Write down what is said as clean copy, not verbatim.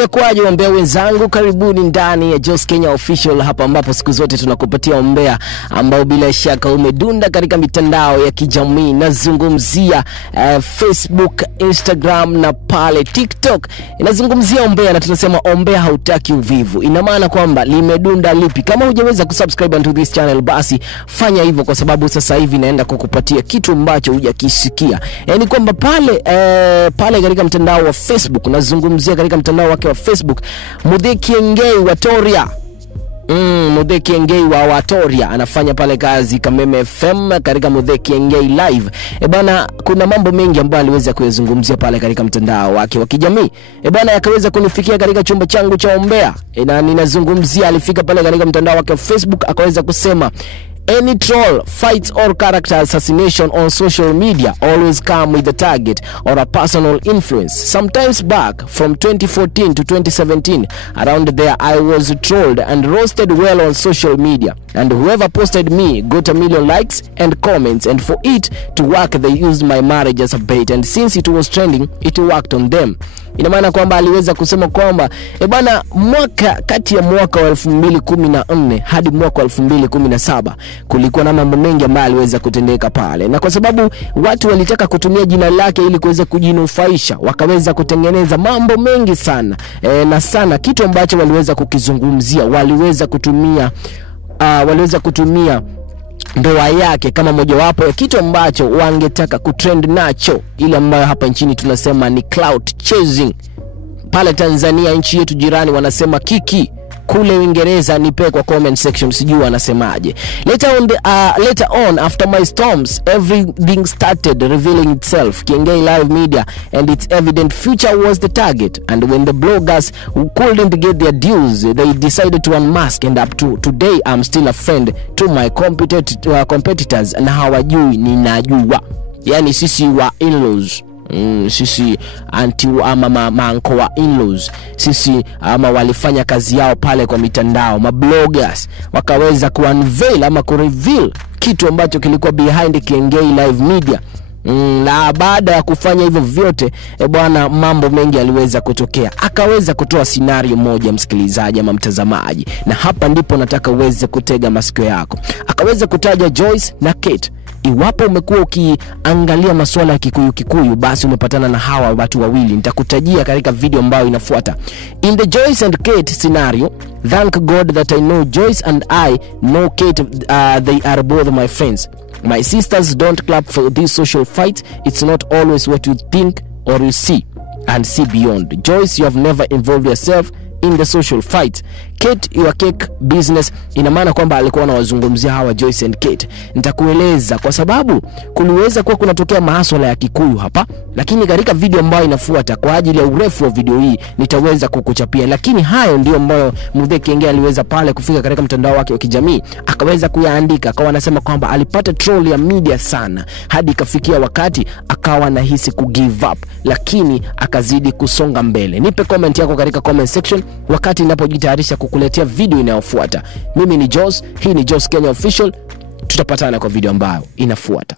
Inakuwaje ombea wenzangu, karibuni ndani ya Jos Kenya Official, hapa ambapo siku zote tunakupatia ombea ambao bila shaka umedunda katika mitandao ya kijamii. Nazungumzia Facebook, Instagram na pale TikTok. Inazungumzia ombea na tunasema ombea hautaki uvivu. Ina maana kwamba limedunda lipi? Kama hujaweza kusubscribe to this channel, basi fanya hivyo, kwa sababu sasa hivi naenda kukupatia kitu ambacho hujakisikia. Yaani kwamba pale katika mtandao wa Facebook, nazungumzia katika mtandao wake wa Facebook, Muthee Kiengei wa Toria. Muthee Kiengei wa Watoria anafanya pale kazi Kameme FM katika Muthee Kiengei live. Bana, kuna mambo mengi ambayo aliweza kuyazungumzia pale katika mtandao wake wa kijamii. Bana, yakaweza kunifikia katika chumba changu cha ombea. Na ninazungumzia, alifika pale katika mtandao wake wa Facebook akaweza kusema, any troll, fights or character assassination on social media always come with a target or a personal influence. Sometimes back from 2014 to 2017, around there I was trolled and roasted well on social media. And whoever posted me got 1 million likes and comments, and for it to work they used my marriage as a bait, and since it was trending it worked on them. Ina maana kwamba aliweza kusema kwamba bana, kati ya mwaka wa 2014 hadi mwaka wa 2017 kulikuwa na mambo mengi ambayo aliweza kutendeka pale, na kwa sababu watu walitaka kutumia jina lake ili kuweza kujinufaisha, wakaweza kutengeneza mambo mengi sana na sana. Kitu ambacho waliweza kukizungumzia, waliweza kutumia ndoa yake kama mojawapo ya kitu ambacho wangetaka kutrend nacho, ile ambayo hapa nchini tunasema ni clout chasing. Pale Tanzania, nchi yetu jirani, wanasema kiki. Kule Uingereza nipe kwa comment section sijui wanasemaje. Later on after my storms, everything started revealing itself. Kiengei live media and its evident future was the target, and when the bloggers who couldn't get their dues, they decided to unmask, and up to today I'm still a friend to my competitors, na hawajui ninajua. Yani sisi wa in-laws, sisi anti ama manko wa in-laws, sisi ama walifanya kazi yao pale kwa mitandao. Mabloggers wakaweza kuunveil ama kureveal kitu ambacho kilikuwa behind Kiengei live media. Na baada ya kufanya hivyo vyote, bwana, mambo mengi aliweza kutokea. Akaweza kutoa scenario moja, msikilizaji ama mtazamaji, na hapa ndipo nataka uweze kutega masikio yako. Akaweza kutaja Joyce na Kate. Iwapo umekuwa ukiangalia masuala ya Kikuyu, basi umepatana na hawa watu wawili. Nitakutajia katika video ambayo inafuata. In the Joyce and Kate scenario, thank God that I know Joyce and I know Kate. They are both my friends. My sisters don't clap for this social fight. It's not always what you think or you see and see beyond. Joyce, you have never involved yourself in the social fight. Kate, your cake business. Ina maana kwamba alikuwa anawazungumzia hawa Joyce and Kate. Nitakueleza kwa sababu kuliweza kuwa kunatokea masuala ya Kikuyu hapa, lakini katika video ambayo inafuata, kwa ajili ya urefu wa video hii, nitaweza kukuchapia. Lakini hayo ndio ambayo Muthee Kiengei aliweza pale kufika katika mtandao wake wa kijamii, akaweza kuyaandika. Akawa anasema kwamba alipata troll ya media sana hadi kafikia wakati akawa anahisi kugive up, lakini akazidi kusonga mbele. Nipe comment yako katika comment section wakati ninapojitayarisha kukuletea video inayofuata. Mimi ni Jos, hii ni Jos Kenya Official. Tutapatana kwa video ambayo inafuata.